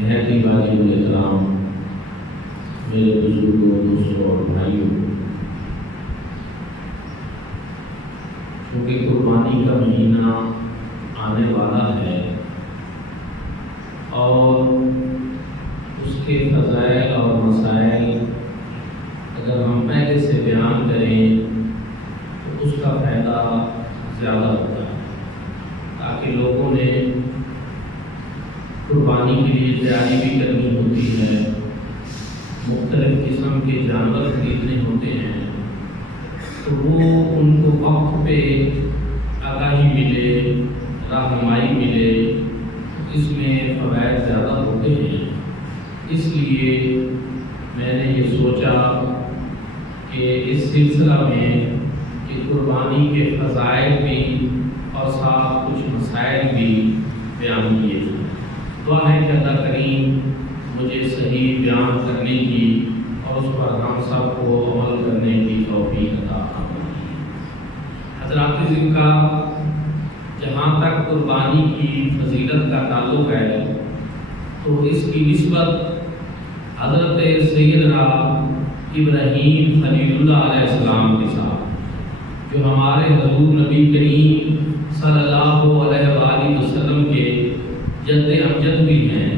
نہایت ہی واجب الاحترام میرے بزرگوں، دوستوں اور بھائیوں، چونکہ قربانی کا مہینہ آنے والا ہے اور اس کے فضائل اور مسائل اگر ہم پہلے سے بیان کریں تو اس کا فائدہ زیادہ ہوتا ہے، تاکہ لوگوں نے قربانی کے لیے تیاری بھی کرنی ہوتی ہے، مختلف قسم کے جانور خریدنے ہوتے ہیں، تو وہ ان کو وقت پہ آگاہی ملے، رہنمائی ملے، اس میں فوائد زیادہ ہوتے ہیں۔ اس لیے میں نے یہ سوچا کہ اس سلسلہ میں کہ قربانی کے فضائل بھی اور ساتھ کچھ مسائل بھی بیان کیے جائیں۔ دعا ہے کہ اللہ کریم مجھے صحیح بیان کرنے کی اور اس پر ہم سب کو عمل کرنے کی توفیق عطا فرمائے۔ حضرات ذکر کا جہاں تک قربانی کی فضیلت کا تعلق ہے تو اس کی نسبت حضرت سیدنا ابراہیم خلیل اللہ علیہ السلام کے ساتھ، جو ہمارے حضور نبی کریم صلی اللہ علیہ وآلہ وسلم کے جد امجد بھی ہیں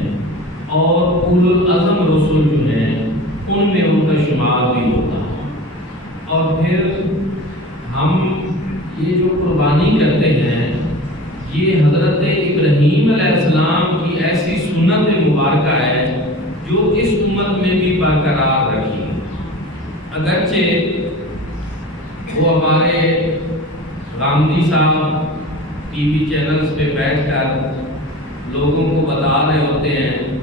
اور اولو العزم رسول جو ہیں ان میں ان کا شمار بھی ہوتا ہے۔ اور پھر ہم یہ جو قربانی کرتے ہیں یہ حضرت ابراہیم علیہ السلام کی ایسی سنت مبارکہ ہے جو اس امت میں بھی برقرار رکھی ہے۔ اگرچہ وہ ہمارے غامدی صاحب ٹی وی چینلز پہ بیٹھ کر لوگوں کو بتا رہے ہوتے ہیں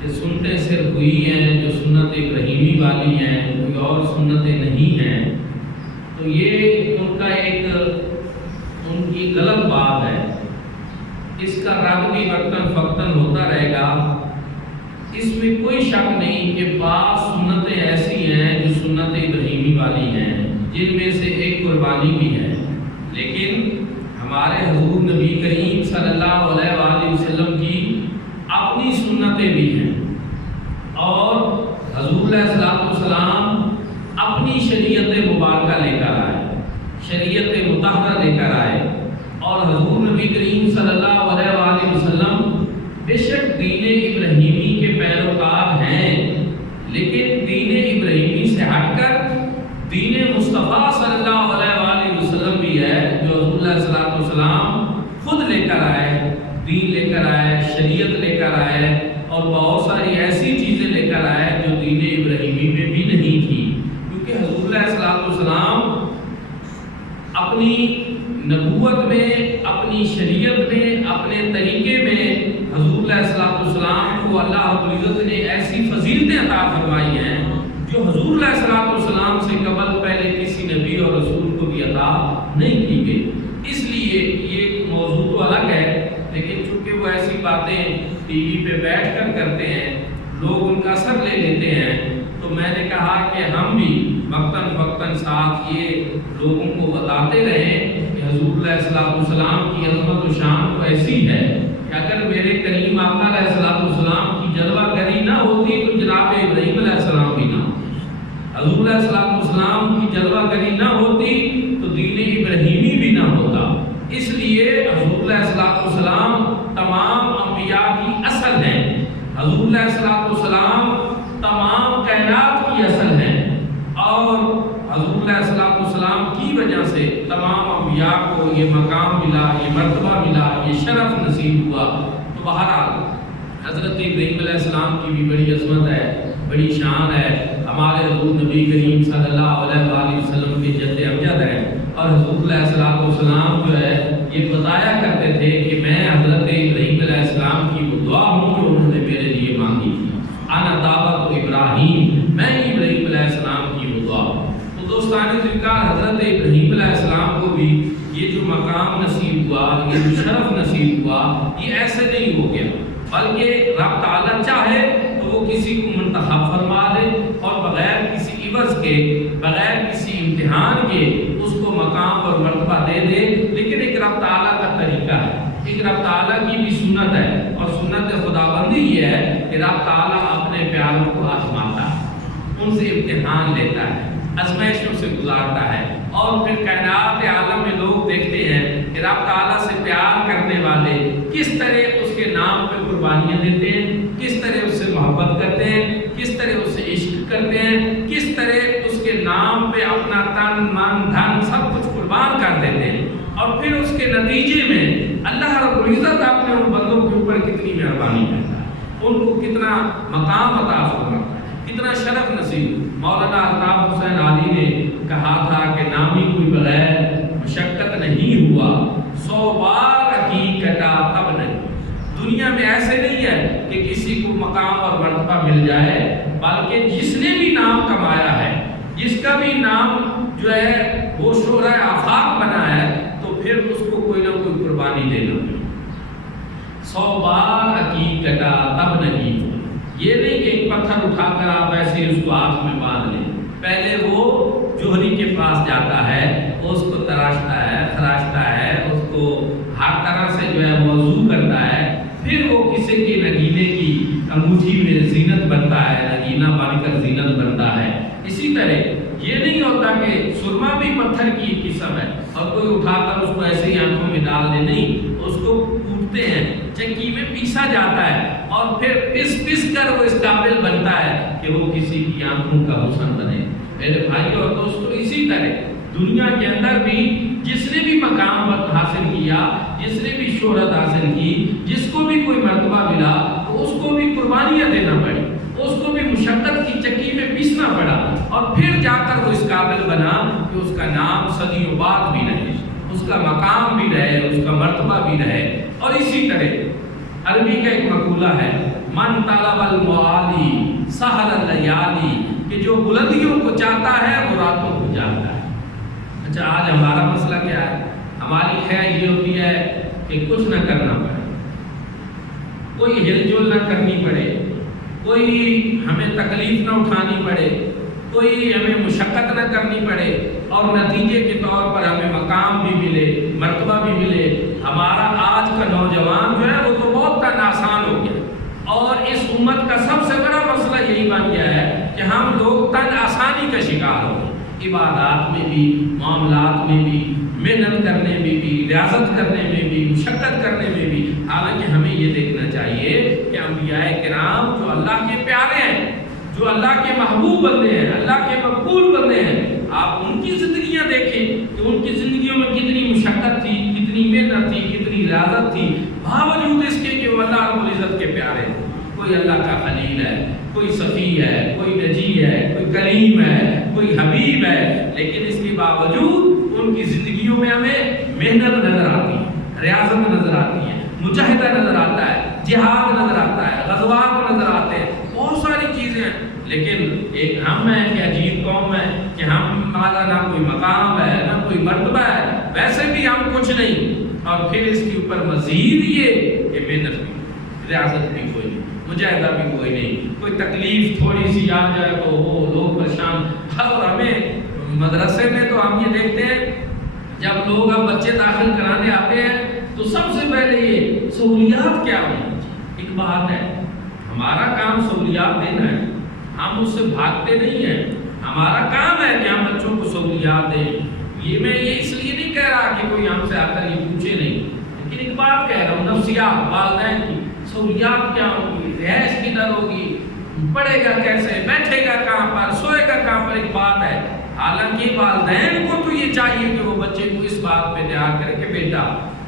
کہ سنتیں صرف ہوئی ہیں جو سنت ابراہیمی والی ہیں، کوئی اور سنتیں نہیں ہیں، تو یہ ان کا ان کی غلط بات ہے۔ اس کا رد بھی وقتاً فوقتاً ہوتا رہے گا۔ اس میں کوئی شک نہیں کہ بعض سنتیں ایسی ہیں جو سنت ابراہیمی والی ہیں، جن میں سے ایک قربانی بھی ہے، لیکن ہمارے حضور نبی کریم صلی اللہ علیہ وآلہ وسلم کی اپنی سنتیں بھی ہیں، اور حضور علیہ السلام اپنی شریعت مبارکہ لے کر آئے، شریعت مطہرہ لے کر آئے، اور حضور نبی کریم صلی اللہ علیہ وآلہ وسلم بے شک دین ابراہیمی کے پیروکار ہیں، لیکن دین ابراہیمی سے ہٹ کر دین مصطفیٰ صلی اللہ علیہ وآلہ وسلم بھی ہے، جو حضور علیہ السلام خود لے کر آئے، دین لے کر آئے، شریعت لے کر آئے، اور بہت ساری ایسی چیزیں لے کر آئے جو دین ابراہیمی میں بھی نہیں تھی، کیونکہ حضور علیہ السلام اپنی نبوت میں، اپنی شریعت میں، اپنے طریقے میں حضور علیہ السلام کو اللہ رب العزت نے ایسی فضیلتیں عطا فرمائی ہیں جو حضور علیہ السلام سے قبل پہلے کسی نبی اور رسول کو بھی عطا نہیں کی گئی۔ اس لیے یہ موضوع تو الگ ہے، لیکن چونکہ وہ ایسی باتیں ٹی وی پہ بیٹھ کر کرتے ہیں، لوگ ان کا اثر لے لیتے ہیں، تو میں نے کہا کہ ہم بھی وقتاً فوقتاً ساتھ یہ لوگوں کو بتاتے رہیں کہ حضور علیہ السلام کی عظمت و شان تو ایسی ہے کہ اگر میرے کریم آقا علیہ السلام کی جلوہ گری نہ ہوتی تو جناب ابراہیم علیہ السلام بھی نہ ہوتی، حضور علیہ السلام کی جلوہ گری نہ ہوتی تو دین ابراہیمی بھی نہ ہوتا۔ اس لیے حضور علیہ السلام تمام انبیاء کی اصل ہیں، حضور علیہ السلام تمام کائنات کی اصل ہیں، اور حضور علیہ السلام کی وجہ سے تمام انبیاء کو یہ مقام ملا، یہ مرتبہ ملا، یہ شرف نصیب ہوا۔ تو بہرحال حضرت ابراہیم علیہ السلام کی بھی بڑی عظمت ہے، بڑی شان ہے، ہمارے حضور نبی کریم صلی اللہ علیہ وآلہ وسلم کے جد امجد ہے، اور حضور علیہ السلام جو ہے یہ بتایا کرتے تھے کہ میں حضرت ابراہیم علیہ السلام کی وہ دعا ہوں جو انہوں نے میرے لیے مانگی تھی، انا دعوت ابراہیم، میں ابراہیم علیہ السلام کی وہ دعا ہوں۔ تو دوستان ذکر حضرت ابراہیم علیہ السلام کو بھی یہ جو مقام نصیب ہوا، یہ جو شرف نصیب ہوا، یہ ایسے نہیں ہو گیا، بلکہ رب تعالیٰ چاہے تو وہ کسی کو منتخب فرما دے اور بغیر کسی عوض کے، بغیر کسی امتحان کے اس کو مقام اور مرتبہ دے دے، لیکن ایک رب تعالیٰ کا طریقہ ہے، ایک رب تعالیٰ کی بھی سنت ہے، اور سنت سنت خداوندی یہ ہے کہ رب تعالیٰ اپنے پیاروں کو آزماتا ہے، ان سے امتحان لیتا ہے، آزمائشوں سے گزارتا ہے، اور پھر کائنات عالم میں لوگ دیکھتے ہیں کہ رب تعالیٰ سے پیار کرنے والے کس طرح اس کے نام پہ قربانیاں دیتے ہیں، کس طرح اس سے محبت کرتے ہیں، کس طرح اس سے عشق کرتے ہیں، کس طرح اس کے نام پہ اپنا تن من دھن سب کچھ قربان کر دیتے ہیں، اور پھر اس کے نتیجے میں اللہ رب العزت اپنے ان بندوں کے اوپر کتنی مہربانی کرتا ہے، ان کو کتنا مقام عطا فرماتا ہے، کتنا شرف نصیب۔ مولانا الطاف حسین علی نے کہا تھا کہ نامی کوئی بغیر مشقت نہیں ہوا، 100 بار عقیق کٹا تب نہیں۔ دنیا میں ایسے نہیں ہے کہ کسی کو مقام اور مرتبہ مل جائے، بلکہ جس نے بھی نام کمایا ہے، جس کا بھی نام جو ہے وہ شہرہ آفاق بنا ہے، تو پھر اس کو کوئی نہ کوئی قربانی دینا پڑے۔ 100 بار عقیق کٹا تب نہیں۔ یہ نہیں کہ ایک پتھر اٹھا کر آپ ایسے اس کو ہاتھ میں باندھ لیں، پہلے وہ جوہری کے پاس جاتا ہے، اس کو تراشتا ہے، خراشتا ہے، اس کو ہر طرح سے جو ہے وضو کرتا ہے، پھر وہ کسی کے نگینے کی انگوٹھی میں زینت بنتا ہے، نگینہ بن کر زینت بنتا ہے۔ اسی طرح یہ نہیں ہوتا کہ سرما بھی پتھر کی قسم ہے اور کوئی اٹھا کر اس کو ایسے ہی آنکھوں میں ڈال دے، نہیں، اس کو کوٹتے ہیں، چکی میں پیسا جاتا ہے، اور پھر پس کر وہ اس قابل بنتا ہے کہ وہ کسی کی آنکھوں کا حسن بنے۔ میرے بھائیوں اور دوستوں، اسی طرح دنیا کے اندر بھی جس نے بھی مقام حاصل کیا، جس نے بھی شہرت حاصل کی، جس کو بھی کوئی مرتبہ ملا، تو اس کو بھی قربانیاں دینا پڑی، اس کو بھی مشقت کی چکی میں پیسنا پڑا، اور پھر جا کر وہ اس قابل بنا کہ اس کا نام صدیوں بعد بھی رہے، اس کا مقام بھی رہے، اس کا مرتبہ بھی رہے۔ اور اسی طرح عربی کا ایک مقولہ ہے، من طلب المعالی سہل اللیالی، کہ جو بلندیوں کو چاہتا ہے وہ راتوں کو جاتا ہے۔ اچھا، آج ہمارا مسئلہ کیا ہے؟ ہماری خیر یہ ہوتی ہے کہ کچھ نہ کرنا پڑے، کوئی ہل جل نہ کرنی پڑے، کوئی ہمیں تکلیف نہ اٹھانی پڑے، کوئی ہمیں مشقت نہ کرنی پڑے، اور نتیجے کے طور پر ہمیں مقام بھی ملے، مرتبہ بھی ملے۔ ہمارا آج کا نوجوان جو ہے وہ تو بہت تن آسان ہو گیا، اور اس امت کا سب سے بڑا مسئلہ یہی بن گیا ہے کہ ہم لوگ تن آسانی کا شکار ہو گئے، عبادات میں بھی، معاملات میں بھی، محنت کرنے میں بھی، ریاضت کرنے میں بھی، مشقت کرنے میں بھی۔ حالانکہ ہمیں یہ دیکھنا چاہیے کہ انبیاء کرام جو اللہ کے پیارے ہیں، جو اللہ کے محبوب بندے ہیں، اللہ کے مقبول بندے ہیں، آپ ان کی زندگیاں دیکھیں کہ ان کی زندگیوں میں کتنی مشقت تھی، کتنی محنت تھی، کتنی ریاضت تھی، باوجود اس کے کہ وہ اللہ رب العزت کے پیارے ہیں۔ کوئی اللہ کا خلیل ہے، کوئی صفی ہے، کوئی نجی ہے، کوئی کلیم ہے، کوئی حبیب ہے، لیکن اس کے باوجود ان کی زندگیوں میں ہمیں محنت نظر آتی ہے، ریاضت نظر آتی ہے، مجاہدہ نظر آتا ہے، جہاد نظر آتا ہے، غزوات نظر آتے ہیں، بہت ساری چیزیں ہیں۔ لیکن ایک ہم ہیں کہ عجیب قوم ہے کہ ہمارا نہ کوئی مقام ہے، نہ کوئی مرتبہ ہے، ویسے بھی ہم کچھ نہیں، اور پھر اس کے اوپر مزید یہ کہ محنت بھی، ریاضت بھی کوئی نہیں، مجاہدہ بھی کوئی نہیں، کوئی تکلیف تھوڑی سی آ جائے تو وہ لوگ پریشان۔ اور ہمیں مدرسے میں تو ہم یہ دیکھتے ہیں جب لوگ اب بچے داخل کرانے آتے ہیں تو سب سے پہلے یہ سہولیات کیا ہونی چاہیے۔ ایک بات ہے، ہمارا کام سہولیات دینا ہے، ہم اس سے بھاگتے نہیں ہیں، ہمارا کام ہے کہ ہم بچوں کو سہولیات دیں۔ یہ میں یہ اس لیے نہیں کہہ رہا کہ کوئی ہم سے آ کر یہ پوچھے نہیں، لیکن ایک بات کہہ رہا ہوں، نفسیات، والدین کی سہولیات کیا ہوگی، رہائش کدھر ہوگی، پڑھے گا کیسے، بیٹھے گا کہاں پر، سوئے گا کہاں پر، ایک بات ہے۔ حالانکہ والدین کو تو یہ چاہیے کہ وہ بچے کو اس بات پہ تیار کرے کہ بیٹا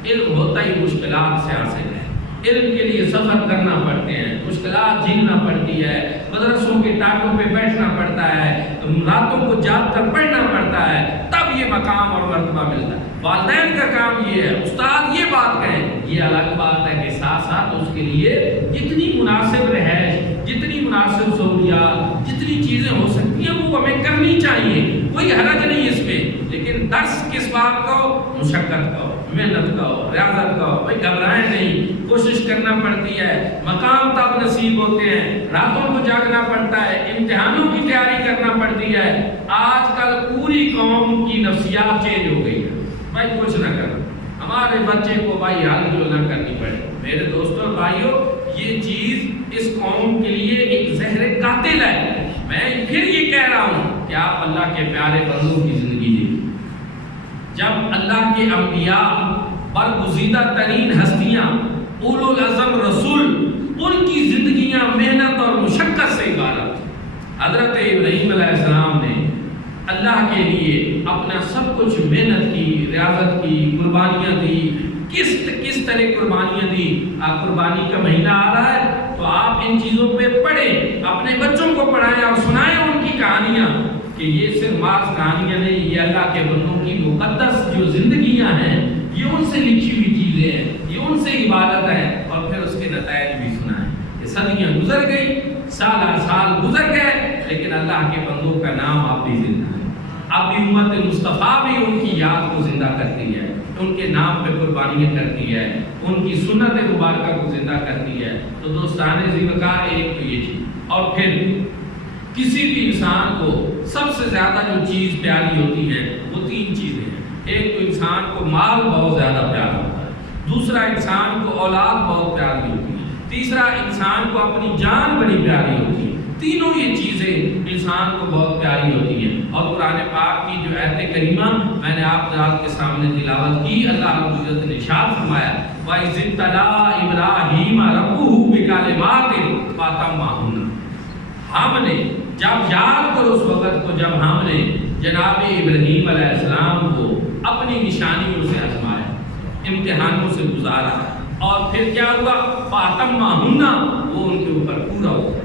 علم ہوتا ہی مشکلات سے حاصل ہے، علم کے لیے سفر کرنا پڑتے ہیں، مشکلات جھیلنا پڑتی ہے، مدرسوں کے ٹاٹوں پہ بیٹھنا پڑتا ہے، راتوں کو جاگ کر پڑھنا پڑتا ہے، تب یہ مقام اور مرتبہ ملتا ہے۔ والدین کا کام یہ ہے، استاد یہ بات کہیں، یہ الگ بات ہے کہ ساتھ ساتھ اس کے لیے جتنی مناسب رہائش، جتنی مناسب سہولیات، جتنی چیزیں ہو سکتی ہیں وہ ہمیں کرنی چاہیے، کوئی حرج نہیں اس میں۔ لیکن درس کس بات کا ہو؟ مشقت کا ہو، محنت کا ہو، ریاضت کا ہو۔ بھائی گھبرائیں نہیں، کوشش کرنا پڑتی ہے، مقام تب نصیب ہوتے ہیں، راتوں کو جاگنا پڑتا ہے، امتحانوں کی تیاری کرنا پڑتی ہے۔ آج کل پوری قوم کی نفسیات چینج ہو گئی ہے، بھائی کچھ نہ کرنا، ہمارے بچے کو بھائی حل جو نہ کرنی پڑے۔ میرے دوستوں اور بھائیوں، یہ چیز اس قوم کے لیے ایک زہر قاتل ہے۔ میں پھر یہ کہہ رہا ہوں کہ آپ اللہ کے پیارے بندوں کی زندگی دیکھیں۔ جب اللہ کے انبیاء برگزیدہ ترین ہستیاں اولو العزم رسول، ان کی زندگیاں محنت اور مشقت سے عبارت۔ حضرت ابراہیم علیہ السلام نے اللہ کے لیے اپنا سب کچھ محنت کی، ریاضت کی، قربانیاں دی۔ کس طرح قربانیاں دی؟ آپ قربانی کا مہینہ آ رہا ہے تو آپ ان چیزوں پہ پڑھیں، اپنے بچوں کو پڑھائیں اور سنائیں ان کی کہانیاں، کہ یہ صرف بعض کہانیاں نہیں، یہ اللہ کے بندوں کی مقدس جو زندگیاں ہیں، یہ ان سے لکھی ہوئی چیزیں ہیں، یہ ان سے عبادت ہے، اور پھر اس کے نتائج بھی سنائیں۔ یہ صدیاں گزر گئی، سال گزر گئے، لیکن اللہ کے بندوں کا نام اب بھی زندہ ہے۔ اب بھی امت مصطفیٰ بھی ان کی یاد کو زندہ کرتی ہے، ان کے نام پہ قربانیاں کرتی ہے، ان کی سنت مبارکہ کو زندہ کرتی ہے۔ تو دوستان ذوالفقار، ایک تو یہ چیز، اور پھر کسی بھی انسان کو سب سے زیادہ جو چیز پیاری ہوتی ہے وہ تین چیزیں ہیں۔ ایک تو انسان کو مال بہت زیادہ پیارا ہوتا ہے، دوسرا انسان کو اولاد بہت پیاری ہوتی ہے، تیسرا انسان کو اپنی جان بڑی پیاری ہوتی ہے۔ تینوں یہ چیزیں انسان کو بہت پیاری ہوتی ہیں، اور قرآن پاک کی جو آیت کریمہ میں نے آپ حضرات کے سامنے تلاوت کی، اللہ رب العزت نے ارشاد فرمایا وَإِذِ ابْتَلَىٰ إِبْرَاهِيمَ رَبُّهُ بِكَلِمَاتٍ فَأَتَمَّهُنَّ۔ ہم نے جب یاد کرو اس وقت کو جب ہم نے جناب ابراہیم علیہ السلام کو اپنی نشانیوں سے آزمایا، امتحانوں سے گزارا، اور پھر کیا ہوا؟ فَأَتَمَّهُنَّ، وہ ان کے اوپر پورا ہوا،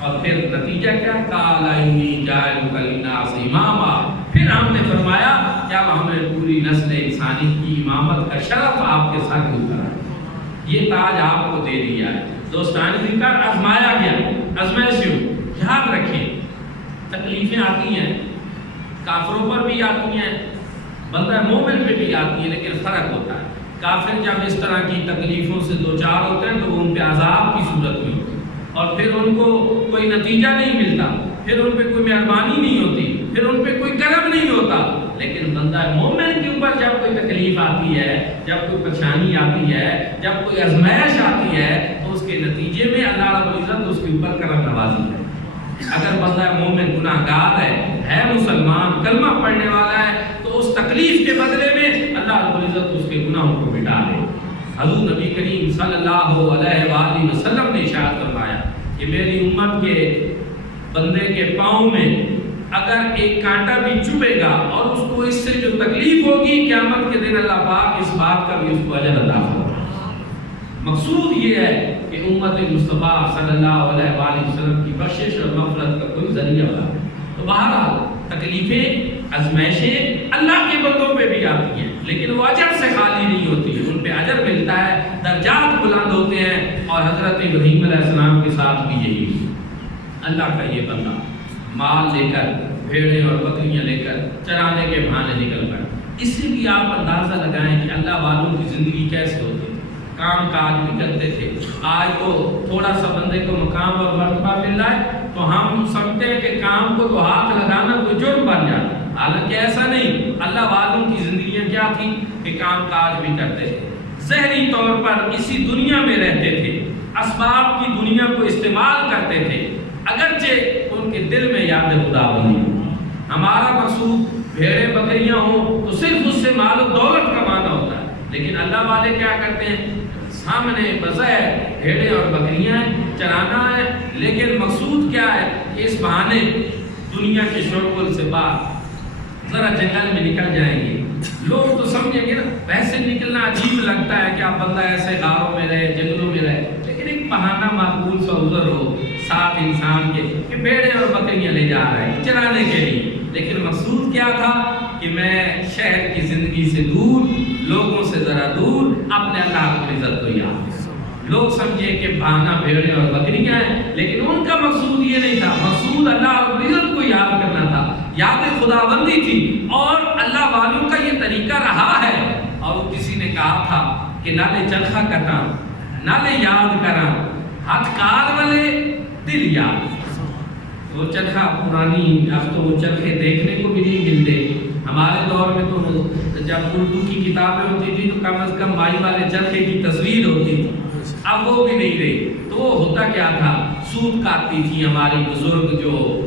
اور پھر نتیجہ کیا؟ قَالَ إِنِّي جَاعِلُكَ لِلنَّاسِ إِمَامًا۔ پھر ہم نے فرمایا جب ہم نے پوری نسل انسانی کی امامت کا شرف آپ کے ساتھ اترا، یہ تاج آپ کو دے دیا ہے۔ دوستان ذکر آزمایا گیا، آزمائشوں یاد رکھیں، تکلیفیں آتی ہیں، کافروں پر بھی آتی ہیں، بندہ مومن پہ بھی آتی ہیں، لیکن فرق ہوتا ہے۔ کافر جب اس طرح کی تکلیفوں سے دوچار ہوتے ہیں تو وہ ان پہ عذاب کی صورت میں ہوتے ہیں، اور پھر ان کو کوئی نتیجہ نہیں ملتا، پھر ان پہ کوئی مہربانی نہیں ہوتی، پھر ان پہ کوئی کرم نہیں ہوتا۔ لیکن بندہ مومن کے اوپر جب کوئی تکلیف آتی ہے، جب کوئی پریشانی آتی ہے، جب کوئی آزمائش آتی ہے، تو اس کے نتیجے میں اللہ رب العزت اس کے اوپر کرم نوازی ہے۔ اگر بندہ مومن گناہ گار ہے مسلمان، کلمہ پڑھنے والا ہے، تو اس تکلیف کے بدلے میں اللہ رب العزت اس کے گناہوں کو مٹا دے۔ حضور نبی کریم صلی اللہ علیہ وآلہ وسلم نے ارشاد فرمایا کہ میری امت کے بندے کے پاؤں میں اگر ایک کانٹا بھی چبھے گا اور اس کو اس سے جو تکلیف ہوگی، قیامت کے دن اللہ پاک اس بات کا بھی اس کو اجر عطا فرمائے۔ مقصود یہ ہے کہ امت مصطفیٰ صلی اللہ علیہ وآلہ وسلم کی بخشش اور مغفرت کا کوئی ذریعہ بنا۔ تو بہرحال تکلیفیں، آزمائشیں اللہ کے بندوں پہ بھی آتی ہیں، لیکن وہ اجر سے خالی نہیں ہوتی، ان پہ اجر ملتا ہے، درجات بلند ہوتے ہیں۔ اور حضرت ابراہیم علیہ السلام کے ساتھ بھی یہی اللہ کا یہ بندہ مال لے کر، بھیڑیں اور بکریاں لے کر چرانے کے بہانے نکل کر، اس سے بھی آپ اندازہ لگائیں کہ اللہ والوں کی زندگی کیسے ہوتی ہے، کام کاج بھی کرتے تھے۔ آج تو تھوڑا سا بندے کو مقام اور مرتبہ مل رہا ہے تو ہم سمجھتے ہیں کہ کام کو تو ہاتھ لگانا کوئی جرم بن جاتا ہے، حالانکہ ایسا نہیں۔ اللہ والوں کی زندگیاں کیا تھی کہ کام کاج بھی کرتے تھے، ظاہری طور پر اسی دنیا میں رہتے تھے، اسباب کی دنیا کو استعمال کرتے تھے، اگرچہ ان کے دل میں یاد خدا بندی۔ ہمارا مقصود بھیڑیں بکریاں ہوں تو صرف اس سے مال و دولت کمانا ہوتا ہے، لیکن اللہ والے کیا کرتے ہیں؟ سامنے بظاہر بھیڑیں اور بکریاں ہیں، چرانا ہے، لیکن مقصود کیا ہے کہ اس بہانے دنیا کے شورغل سے باہر ذرا جنگل میں نکل جائیں گے۔ لوگ تو سمجھیں گے نا، ویسے نکلنا عجیب لگتا ہے کہ آپ بندہ ایسے غاروں میں رہے، جنگلوں میں رہے، لیکن ایک بہانہ معقول سا عذر ہو ساتھ انسان کے کہ بھیڑیں اور بکریاں لے جا رہے ہیں چرانے کے لیے۔ لیکن مقصود کیا تھا کہ میں شہر کی زندگی سے دور، لوگوں سے ذرا دور، اپنے اللہ کی عزت کو یاد۔ لوگ سمجھے کہ بہانہ بھیڑیں اور بکریاں ہیں، لیکن ان کا مقصود یہ نہیں تھا، مقصود اللہ کی عزت کو یاد کرنا تھا، یاد خداوندی تھی۔ اور اللہ والوں کا یہ طریقہ رہا ہے، اور کسی نے کہا تھا کہ نالے چرخا کٹاں نالے یاد کراں، ہاتھ کار والے دل یاد۔ وہ چرخا پرانی، اب تو وہ چرخے دیکھنے کو بھی نہیں ملتے۔ ہمارے دور میں تو جب اردو کی کتابیں ہوتی تھی تو کم از کم مائی والے چرخے کی تصویر ہوتی تھی، اب وہ بھی نہیں رہی. تو وہ ہوتا کیا تھا, سود کاٹتی تھی ہماری بزرگ جو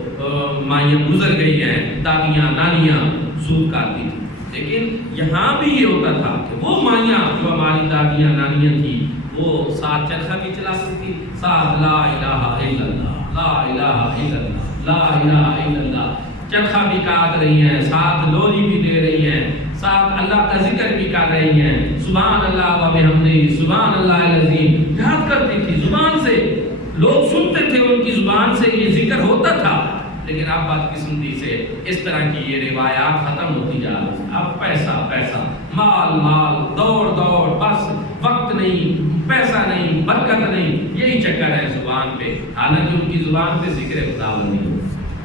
مائیں گزر گئی ہیں, دادیاں نانیاں سود کاٹتی تھی. لیکن یہاں بھی یہ ہوتا تھا کہ وہ مائیاں جو ہماری دادیاں نانیاں تھیں وہ ساتھ چرخہ بھی چلا سکتی, ساتھ لا الہ الا اللہ, لا الہ الا اللہ, لا الہ الا اللہ, چرخہ بھی کاٹ رہی ہیں, ساتھ لوری بھی دے رہی ہیں, ساتھ اللہ کا ذکر بھی کر رہی ہیں, سبحان اللہ و بحمدہ, سبحان اللہ العظیم یاد کرتی تھی زبان سے, لوگ سنتے تھے ان کی زبان سے یہ ذکر ہوتا تھا. لیکن اب بدقسمتی سے اس طرح کی یہ روایات ختم ہوتی جا رہی ہیں. اب پیسہ پیسہ, مال مال, دوڑ دوڑ, بس وقت نہیں, پیسہ نہیں, برکت نہیں, یہی چکر ہے زبان پہ. حالانکہ ان کی زبان پہ ذکر خداوند نہیں,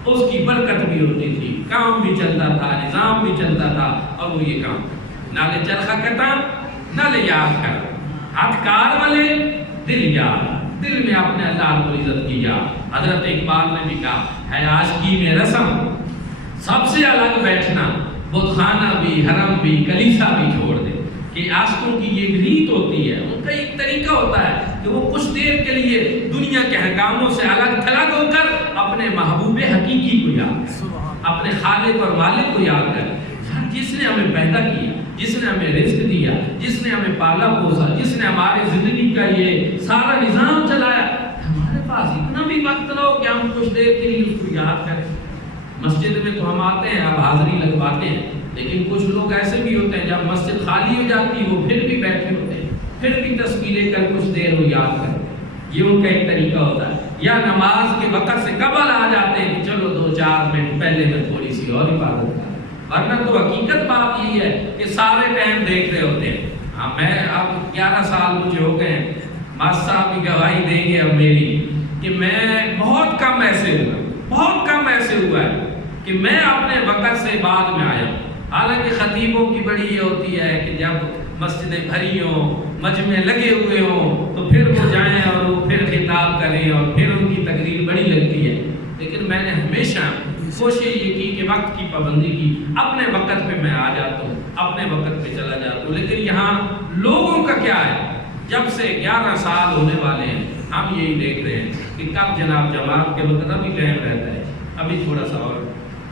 اس کی برکت بھی ہوتی تھی, کام بھی چلتا تھا, نظام بھی چلتا تھا. اور وہ یہ کام نالے چرخہ کتا نالے یاد کر, ہاتھ کار والے دل یاد, دل میں اپنے اللہ رب العزت کی یاد. حضرت اقبال نے بھی کہا ہے عاشقی میں رسم سب سے الگ بیٹھنا, بت خانہ بھی, حرم بھی, کلیسا بھی چھوڑ دے. کہ عاشقوں کی یہ ریت ہوتی ہے, ان کا ایک طریقہ ہوتا ہے کہ وہ کچھ دیر کے لیے دنیا کے حکاموں سے الگ تھلگ ہو کر اپنے محبوب حقیقی کو یاد کریں, اپنے خالق اور مالک کو یاد کریں. جس نے ہمیں پیدا کیا, جس نے ہمیں رزق دیا, جس نے ہمیں پالا پوسا, جس نے ہمارے زندگی کا یہ سارا نظام چلایا, ہمارے پاس اتنا بھی وقت نہ ہو کہ ہم کچھ دیر کے لیے اس کو یاد کریں. مسجد میں تو ہم آتے ہیں, اب حاضری لگواتے ہیں, لیکن کچھ لوگ ایسے بھی ہوتے ہیں جب مسجد خالی ہو جاتی ہے وہ پھر بھی بیٹھے ہوتے ہیں, پھر بھی تسبیح لے کر کچھ دیر وہ یاد کرتے ہیں. یہ ان کا ایک طریقہ ہوتا ہے. یا نماز کے وقت سے قبل آ جاتے ہیں کہ چلو 2-4 منٹ پہلے میں تھوڑی سی اور عبادت کروں. ورنہ تو حقیقت بات یہی ہے کہ سارے ٹائم دیکھ رہے ہوتے ہیں. ہاں میں اب 11 سال مجھے ہو گئے ہیں, ماسٹر صاحب بھی گواہی دیں گے اب میری, کہ میں بہت کم ایسے ہوا, بہت کم ایسے ہوا ہے کہ میں اپنے وقت سے بعد میں آیا. حالانکہ خطیبوں کی بڑی یہ ہوتی ہے کہ جب مسجدیں بھری ہوں, مجمع لگے ہوئے ہوں, تو پھر وہ جائیں اور وہ پھر خطاب کریں اور پھر ان کی تقریر بڑی لگتی ہے. لیکن میں نے ہمیشہ کوشش یہ کی کہ وقت کی پابندی کی, اپنے وقت پہ میں آ جاتا ہوں, اپنے وقت پہ چلا جاتا ہوں. لیکن یہاں لوگوں کا کیا ہے, جب سے 11 سال ہونے والے ہیں ہم یہی دیکھ رہے ہیں کہ کب جناب جماعت کے وقت ابھی ٹائم رہتا ہے, ابھی تھوڑا سا اور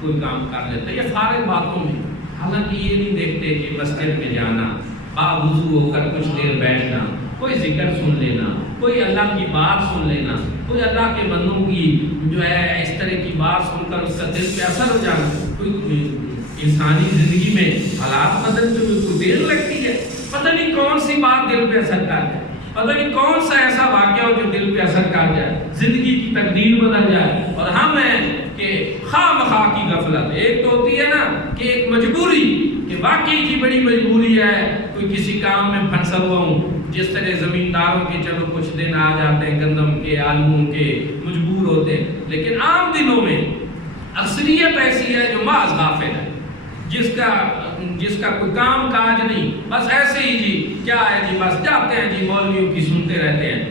کوئی کام کر لیتا ہے, یا فارغ باتوں میں. حالانکہ یہ نہیں دیکھتے کہ مسجد میں جانا, باوضو ہو کر کچھ دیر بیٹھنا, کوئی ذکر سن لینا, کوئی اللہ کی بات سن لینا, کوئی اللہ کے بندوں کی جو ہے اس طرح کی بات سن کر اس کا دل پہ اثر ہو جانا. کوئی انسانی زندگی میں حالات بدلتے ہوئے کوئی دیر لگتی ہے, پتہ نہیں کون سی بات دل پہ اثر کر جائے, پتہ نہیں کون سا ایسا واقعہ ہو جو دل پہ اثر کر جائے, زندگی کی تقدیر بدل جائے. اور ہم ہیں کہ خواہ مخواہ کی غفلت. ایک تو ہوتی ہے نا کہ ایک مجبوری, کہ واقعی کی بڑی مجبوری ہے, کوئی کسی کام میں پھنسا ہوا ہوں, جس طرح زمینداروں کے چلو کچھ دن آ جاتے ہیں, گندم کے, آلووں کے, مجبور ہوتے ہیں. لیکن عام دنوں میں اکثریت ایسی ہے جو محض غافل ہے, جس کا کوئی کام کاج نہیں, بس ایسے ہی جی کیا ہے جی, بس جاتے ہیں جی مولویوں کی سنتے رہتے ہیں.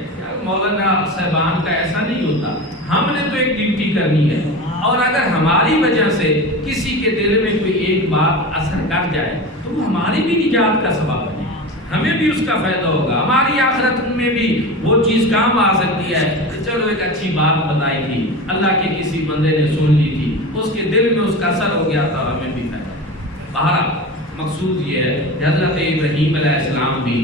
مولانا صاحبان کا ایسا نہیں ہوتا. ہم نے تو ایک ڈیوٹی کرنی ہے, اور اگر ہماری وجہ سے کسی کے دل میں کوئی ایک بات اثر کر جائے تو وہ ہماری بھی نجات کا سبب ہے, ہمیں بھی اس کا فائدہ ہوگا, ہماری آخرت میں بھی وہ چیز کام آ سکتی ہے کہ چلو ایک اچھی بات بتائی تھی, اللہ کے کسی بندے نے سن لی تھی, اس کے دل میں اس کا اثر ہو گیا تھا, ہمیں بھی فائدہ. بہرحال مقصود یہ ہے کہ حضرت ابراہیم علیہ السلام بھی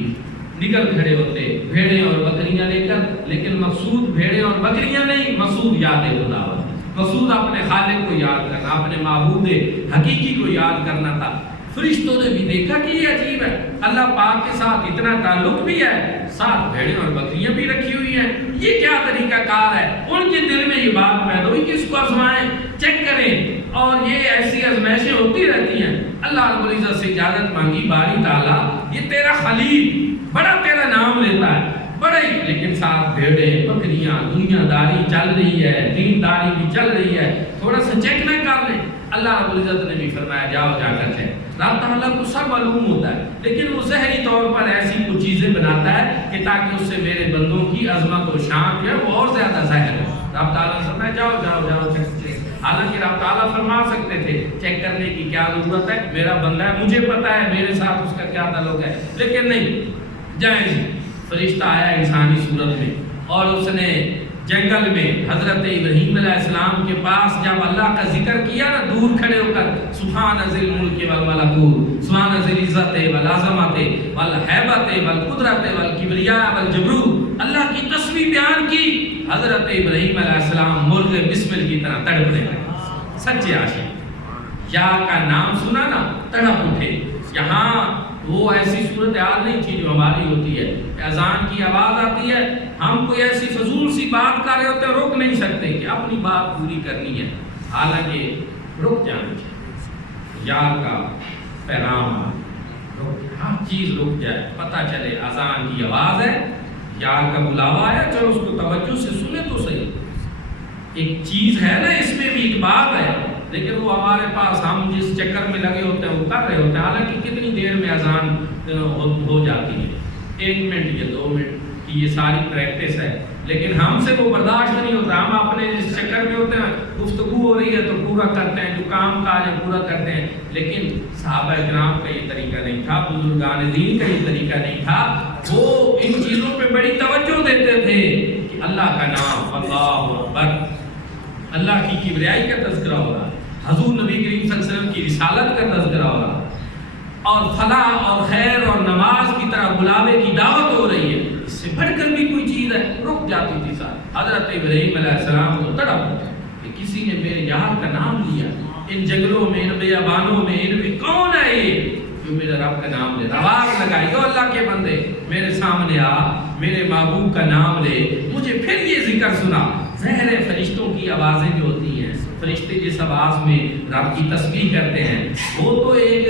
نکل کھڑے ہوتے بھیڑیں اور بکریاں لے کر, لیکن مقصود بھیڑیں اور بکریاں نہیں, مقصود یاد خدا, مقصود اپنے خالق کو یاد کرنا, اپنے معبود حقیقی کو یاد کرنا تھا. فرشتوں نے بھی دیکھا کہ یہ عجیب ہے, اللہ پاک کے ساتھ اتنا تعلق بھی ہے, ساتھ بھیڑیں اور بکریاں بھی رکھی ہوئی ہیں, یہ کیا طریقہ کار ہے. ان کے دل میں یہ بات پیدا ہوئی کہ اس کو آزمائیں, چیک کریں, اور یہ ایسی آزمائشیں ہوتی رہتی ہیں. اللہ رب العزت سے اجازت مانگی, باری تعالیٰ یہ تیرا خلیل بڑا تیرا نام لیتا ہے, بڑا ہی, لیکن ساتھ بھیڑیں بکریاں, دنیا داری چل رہی ہے, دین داری بھی چل رہی ہے, تھوڑا سا چیک نہ کر لیں. اللہ رب العزت نے بھی فرمایا جاؤ جا کر چیک. رب تعالیٰ کو سب معلوم ہوتا ہے, لیکن وہ ظاہری طور پر ایسی کچھ چیزیں بناتا ہے کہ تاکہ اس سے میرے بندوں کی عظمت و شان جو ہے وہ اور زیادہ ظاہر ہو. رب تعالیٰ نے فرمایا جاؤ جاؤ جاؤ چیک. حالانکہ رب تعالیٰ فرما سکتے تھے چیک کرنے کی کیا ضرورت ہے, میرا بندہ ہے, مجھے پتا ہے میرے ساتھ اس کا کیا تعلق ہے, لیکن نہیں, جائیں جی فرشتہ آیا انسانی صورت میں، اور اس نے جنگل میں حضرت ابراہیم علیہ السلام کے پاس جب اللہ کا ذکر کیا نا، دور کھڑے ہو کر سبحان ذی الملک والملکوت، سبحان ذی العزت والعظمت والہیبت والقدرت والکبریاء والجبروت، اللہ کی تسبیح بیان کی، حضرت ابراہیم علیہ السلام مرغ بسمل کی طرح تڑپنے لگے۔ سچے عاشق یا کا نام سنا نا تڑپ اٹھے۔ یہاں وہ ایسی صورتحال نہیں تھی جو ہماری ہوتی ہے، اذان کی آواز آتی ہے، ہم کوئی ایسی فضول سی بات کر رہے ہوتے ہیں، رک نہیں سکتے کہ اپنی بات پوری کرنی ہے، حالانکہ رک جانا چاہیے۔ یا کا پیغام ہر چیز رک جائے، پتہ چلے اذان کی آواز ہے، یا کا بلاوا ہے، چلو اس کو توجہ سے سنے تو صحیح۔ ایک چیز ہے نا، اس میں بھی ایک بات ہے، لیکن وہ ہمارے پاس ہم جس چکر میں لگے ہوتے ہیں وہ کر رہے ہوتے ہیں، حالانکہ کتنی دیر میں اذان ہو جاتی ہے، 1 منٹ یا 2 منٹ کی یہ ساری پریکٹس ہے، لیکن ہم سے وہ برداشت نہیں ہوتا۔ ہم اپنے جس چکر میں ہوتے ہیں، گفتگو ہو رہی ہے تو پورا کرتے ہیں، جو کام کاج ہے پورا کرتے ہیں، لیکن صحابہ کرام کا یہ طریقہ نہیں تھا، بزرگان دین کا یہ طریقہ نہیں تھا۔ وہ ان چیزوں پہ بڑی توجہ دیتے تھے کہ اللہ کا نام، اللہ اکبر، اللہ کی کبریائی کا تذکرہ ہو رہا ہے، حضور نبی کریم صلی اللہ علیہ وسلم کی رسالت کا تذکرہ ہو رہا ہے، اور فلاح اور خیر اور نماز کی طرح بلاوے کی دعوت ہو رہی ہے۔ اس سے بڑھ کر بھی کوئی چیز ہے، رک جاتی تھی ساتھ۔ حضرت ابراہیم علیہ السلام کو تڑپ اٹھے کہ کسی نے میرے یار کا نام لیا، ان جنگلوں میں، ان بیابانوں میں، ان میں کون ہے یہ جو میرے رب کا نام لے؟ آواز لگائی، او اللہ کے بندے میرے سامنے آ، میرے محبوب کا نام لے، مجھے پھر یہ ذکر سنا۔ ظاہر ہے فرشتوں کی آوازیں جو ہوتی ہیں، فرشتے جس آواز میں رب کی تسبیح کرتے ہیں، وہ تو ایک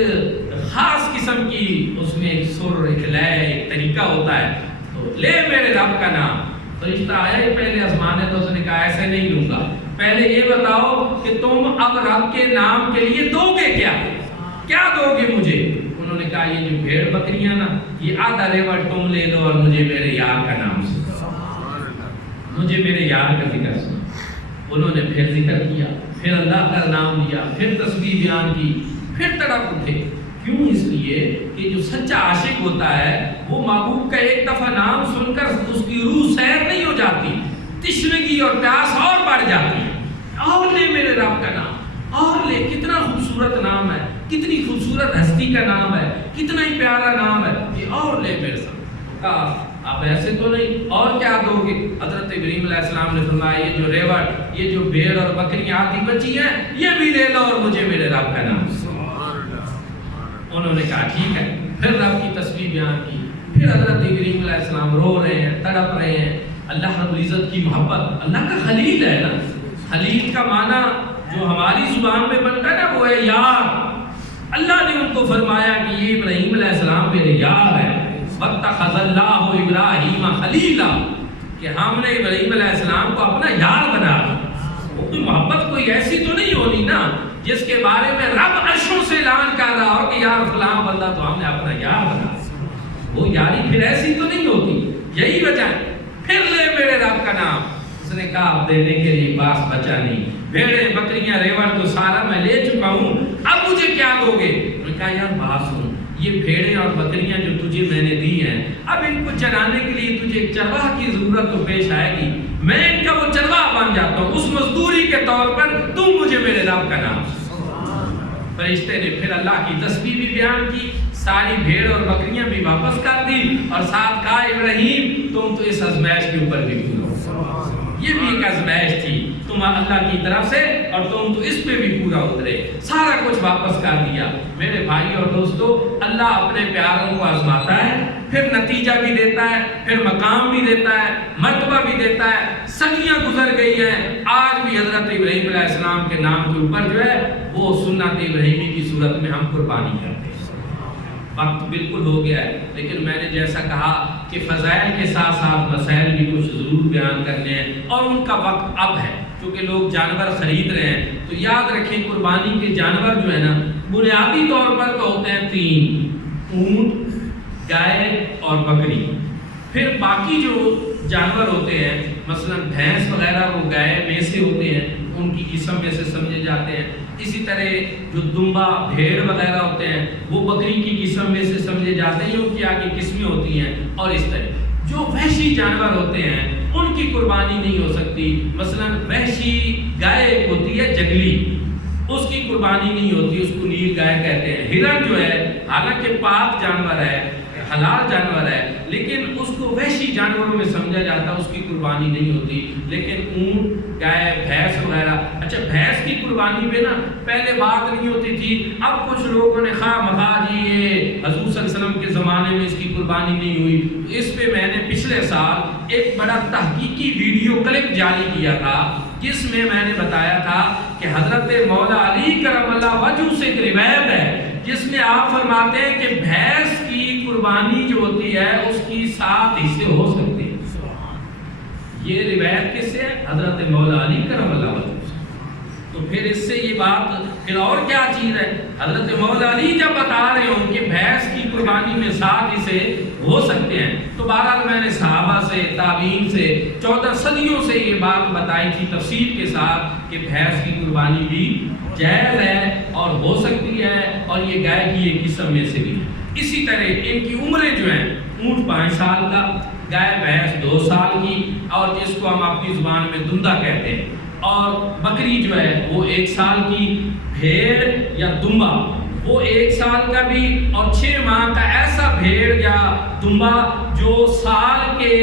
خاص قسم کی، اس میں ایک سر، ایک لے، ایک طریقہ ہوتا ہے۔ تو لے میرے رب کا نام، فرشتہ آیا ہی پہلے آسمانے تو اس نے کہا ایسے نہیں لوں گا، پہلے یہ بتاؤ کہ تم اب رب کے نام کے لیے دو گے کیا؟ کیا دو گے مجھے؟ انہوں نے کہا یہ جو بھیڑ بکریاں نا، یہ آدھا ریوڑ تم لے لو اور مجھے میرے یار کا نام سنا، مجھے میرے یار کا ذکر سنا۔ انہوں نے پھر ذکر کیا، پھر اللہ کا نام لیا، پھر تسبیح بیان کی، پھر تڑپ اٹھے۔ کیوں؟ اس لیے کہ جو سچا عاشق ہوتا ہے وہ محبوب کا ایک دفعہ نام سن کر اس کی روح سیر نہیں ہو جاتی، تشنگی اور پیاس اور بڑھ جاتی ہے۔ اور لے میرے رب کا نام، اور لے، کتنا خوبصورت نام ہے، کتنی خوبصورت ہستی کا نام ہے، کتنا ہی پیارا نام ہے، یہ اور لے میرے ساتھ۔ آپ ایسے تو نہیں، اور کیا دو گے؟ حضرت ابراہیم علیہ السلام نے فرمایا یہ جو ریوڑ، یہ جو بھیڑ اور بکریاں آتی بچی ہیں، یہ بھی لے لو اور مجھے میرے رب کا نام۔ انہوں نے کہا ٹھیک ہے، پھر رب کی تسبیح بیان کی، پھر حضرت ابراہیم علیہ السلام رو رہے ہیں، تڑپ رہے ہیں، اللہ رب العزت کی محبت، اللہ کا خلیل ہے نا، خلیل کا معنی جو ہماری زبان میں بنتا ہے نا وہ ہے یار۔ اللہ نے ان کو فرمایا کہ یہ ابراہیم علیہ السلام میرے یار ہے، وَاتَّخَذَ اللَّهُ إِبْرَاهِيمَ خَلِيلًا، کہ ہم نے ابراہیم علیہ السلام کو اپنا یار بنا لیا۔ وہ کوئی محبت کوئی ایسی تو نہیں ہونی نا جس کے بارے میں رب عرشوں سے اعلان کر رہا ہو کہ یار فلاں بندہ تو ہم نے اپنا یار بنا لیا، وہ یاری پھر ایسی تو نہیں ہوتی۔ یہی وجہ ہے، پھر لے میرے رب کا نام۔ اس نے کہا اب دینے کے لیے پاس بچا نہیں، بھیڑیں بکریاں ریوڑ تو سارا میں لے چکا ہوں، اب مجھے کیا دو گے؟ انہوں نے کہا یار بات سن، یہ بھیڑیں اور بکریاں جو تجھے میں نے دی ہیں، اب ان کو چرانے کے لیے تجھے ایک چرواہ کی ضرورت تو پیش آئے گی، میں ان کا وہ چرواہ بن جاتا ہوں، اس مزدوری کے طور پر تم مجھے میرے رب کا نام۔ فرشتے نے پھر اللہ کی تسبیح بھی بیان کی، ساری بھیڑ اور بکریاں بھی واپس کر دی، اور ساتھ کہا ابراہیم تم تو اس ازمائش کے اوپر بھی پورا، یہ بھی ایک ازمائش تھی تم اللہ کی طرف سے، اور تم تو اس پہ بھی پورا اترے، سارا کچھ واپس کر دیا۔ میرے بھائی اور دوستو، اللہ اپنے پیاروں کو آزماتا ہے، پھر نتیجہ بھی دیتا ہے، پھر مقام بھی دیتا ہے، مرتبہ بھی دیتا ہے۔ صدیاں گزر گئی ہیں، آج بھی حضرت ابراہیم علیہ السلام کے نام کے اوپر جو ہے وہ سنت ابراہیمی کی صورت میں ہم قربانی کرتے ہیں۔ وقت بالکل ہو گیا ہے، لیکن میں نے جیسا کہا کہ فضائل کے ساتھ ساتھ مسائل بھی کچھ ضرور بیان کرنے ہیں، اور ان کا وقت اب ہے، کیونکہ لوگ جانور خرید رہے ہیں۔ تو یاد رکھیں قربانی کے جانور جو ہے نا بنیادی طور پر تو ہوتے ہیں 3، اونٹ، گائے اور بکری۔ پھر باقی جو جانور ہوتے ہیں مثلا بھینس وغیرہ وہ گائے میں سے ہوتے ہیں، ان کی قسم میں سے سمجھے جاتے ہیں۔ اسی طرح جو دمبا بھیڑ وغیرہ ہوتے ہیں وہ بکری کی قسم میں سے سمجھے جاتے ہیں، ان کی آگے قسمیں ہوتی ہیں۔ اور اس طرح جو وحشی جانور ہوتے ہیں ان کی قربانی نہیں ہو سکتی. مثلا وحشی گائے ہوتی ہے جنگلی، اس کی قربانی نہیں ہوتی، اس کو نیل گائے کہتے ہیں. ہرن جو ہے حالانکہ پاک جانور ہے، حلال جانور ہے، لیکن اس کو وحشی جانوروں میں سمجھا جاتا ہے، اس کی قربانی نہیں ہوتی. لیکن اونٹ، گائے، بھینس وغیرہ، اچھا بھینس کی قربانی پہ نا پہلے بات نہیں ہوتی تھی. اب کچھ لوگوں نے خواہ مخواہ جی یہ حضور صلی اللہ علیہ وسلم کے زمانے میں اس کی قربانی نہیں ہوئی. اس پہ میں نے پچھلے سال ایک بڑا تحقیقی ویڈیو کلپ جاری کیا تھا، جس میں میں نے بتایا تھا کہ حضرت مولا علی کرم اللہ وجہ سے ایک روایت ہے جس میں آپ فرماتے ہیں کہ بھینس کی قربانی جو ہوتی ہے اس کی 7 حصے ہو سکتے ہیں. یہ روایت کس سے ہے؟ حضرت مولا علی کرم اللہ وجہ سے. تو پھر اس سے یہ بات پھر اور کیا چیز ہے؟ حضرت مولا علی جب بتا رہے ہوں کہ بھینس کی قربانی میں 7 حصے ہو سکتے ہیں، تو بہرحال میں نے صحابہ سے، تابعین سے، 14 صدیوں سے یہ بات بتائی تھی تفصیل کے ساتھ کہ بھینس کی قربانی بھی جائز ہے اور ہو سکتی ہے، اور یہ گائے کی ایک قسم میں سے بھی. اسی طرح ان کی عمریں جو ہیں، اونٹ 5 سال کا، گائے بھینس 2 سال کی، اور جس کو ہم اپنی زبان میں دمدہ کہتے ہیں، اور بکری جو ہے وہ 1 سال کی، بھیڑ یا دمبا وہ 1 سال کا بھی، اور 6 ماہ کا ایسا بھیڑ یا دمبا جو سال کے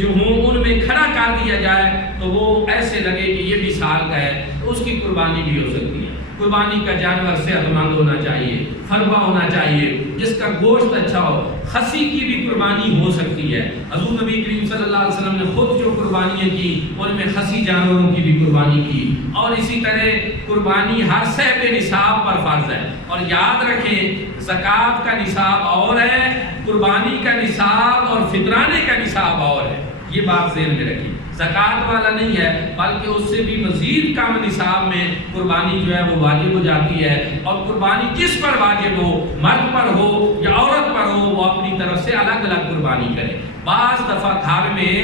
جو ہوں ان میں کھڑا کر دیا جائے تو وہ ایسے لگے کہ یہ بھی سال کا ہے، تو اس کی قربانی بھی ہو سکتی ہے. قربانی کا جانور صحت مند ہونا چاہیے، فربا ہونا چاہیے، جس کا گوشت اچھا ہو. خصی کی بھی قربانی ہو سکتی ہے. حضور نبی کریم صلی اللہ علیہ وسلم نے خود جو قربانیاں کی ان میں خصی جانوروں کی بھی قربانی کی. اور اسی طرح قربانی ہر صاحب نصاب پر فرض ہے. اور یاد رکھیں زکوٰۃ کا نصاب اور ہے، قربانی کا نصاب اور فطرانے کا نصاب اور ہے. یہ بات ذہن میں رکھیں، زکوٰۃ والا نہیں ہے بلکہ اس سے بھی مزید کم نصاب میں قربانی جو ہے وہ واجب ہو جاتی ہے. اور قربانی کس پر واجب ہو، مرد پر ہو یا عورت پر ہو، وہ اپنی طرف سے الگ الگ قربانی کرے. بعض دفعہ گھر میں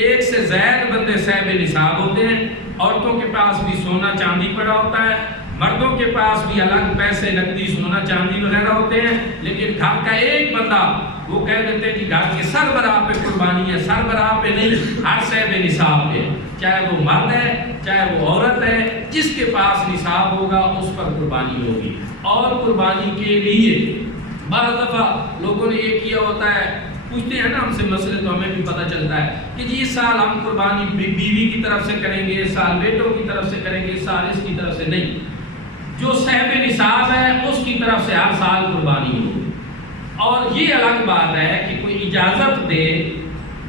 1 سے زائد بندے صاحب نصاب ہوتے ہیں، عورتوں کے پاس بھی سونا چاندی پڑا ہوتا ہے، مردوں کے پاس بھی الگ پیسے نقدی سونا چاندی وغیرہ ہوتے ہیں، لیکن گھر کا ایک بندہ وہ کہہ دیتے ہیں کہ گھر کے سربراہ پہ قربانی ہے، سربراہ پہ نہیں، ہر صاحب نصاب پہ، چاہے وہ مرد ہے چاہے وہ عورت ہے، جس کے پاس نصاب ہوگا اس پر قربانی ہوگی. اور قربانی کے لیے بعض دفعہ لوگوں نے یہ کیا ہوتا ہے، پوچھتے ہیں نا ہم سے مسئلے تو ہمیں بھی پتہ چلتا ہے کہ جی اس سال ہم قربانی بیوی کی طرف سے کریں گے، اس سال بیٹوں کی طرف سے کریں گے، اس سال اس کی طرف سے نہیں. جو صاحب نصاب ہے اس کی طرف سے ہر سال قربانی ہوگی. اور یہ الگ بات ہے کہ کوئی اجازت دے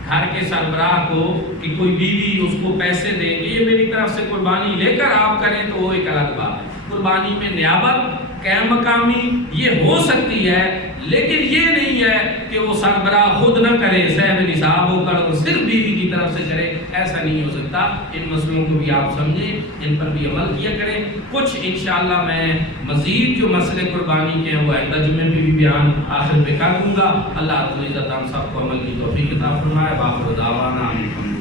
گھر کے سربراہ کو کہ کوئی بیوی اس کو پیسے دے کہ یہ میری طرف سے قربانی لے کر آپ کریں، تو وہ ایک الگ بات ہے. قربانی میں نیابت، قیم مقامی یہ ہو سکتی ہے، لیکن یہ نہیں ہے کہ وہ سربراہ خود نہ کرے، صاحب نصاب ہو کر وہ صرف بیوی کی طرف سے کرے، ایسا نہیں ہو سکتا. ان مسئلوں کو بھی آپ سمجھیں، ان پر بھی عمل کیا کریں. کچھ انشاءاللہ میں مزید جو مسئلے قربانی کے ہیں وہ آئندہ جمعے میں بھی بیان آخر پہ کر دوں گا. اللہ رب العزت ہم سب کو عمل کی توفیق عطا فرمائے. باخر دعوانا